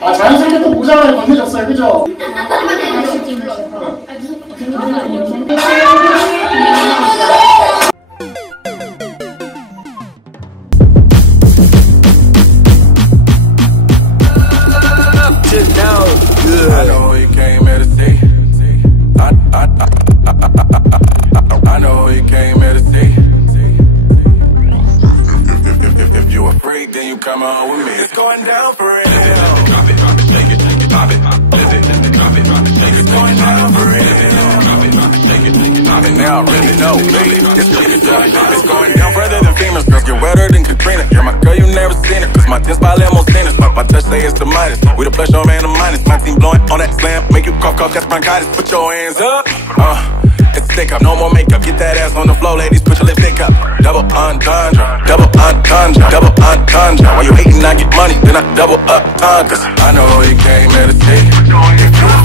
아, 자연스럽게 또 모자가 건네졌어요, 그죠? I know you came here to see. I know you came here to see. If you a freak, then you come on with me. It's going down for real. Drop it, take it, pop it. Drop it, take it, it's going down for real. Drop it, take it, pop it. Now I really know, baby. It's going down further than famous. Girls get wetter than Katrina. You're my girl, you never seen it. Cause my team's probably almost seen it. My touch say it's the minus. We the plus, your man the minus. My team blowing on that slam. Make you cough, that's bronchitis. Put your hands up. It's thick up, no more makeup. Get that ass on the floor, ladies. Put your lipstick up. Double entendre, double entendre, double entendre. While you hating, I get money, then I double up. Cause I know you came here to see.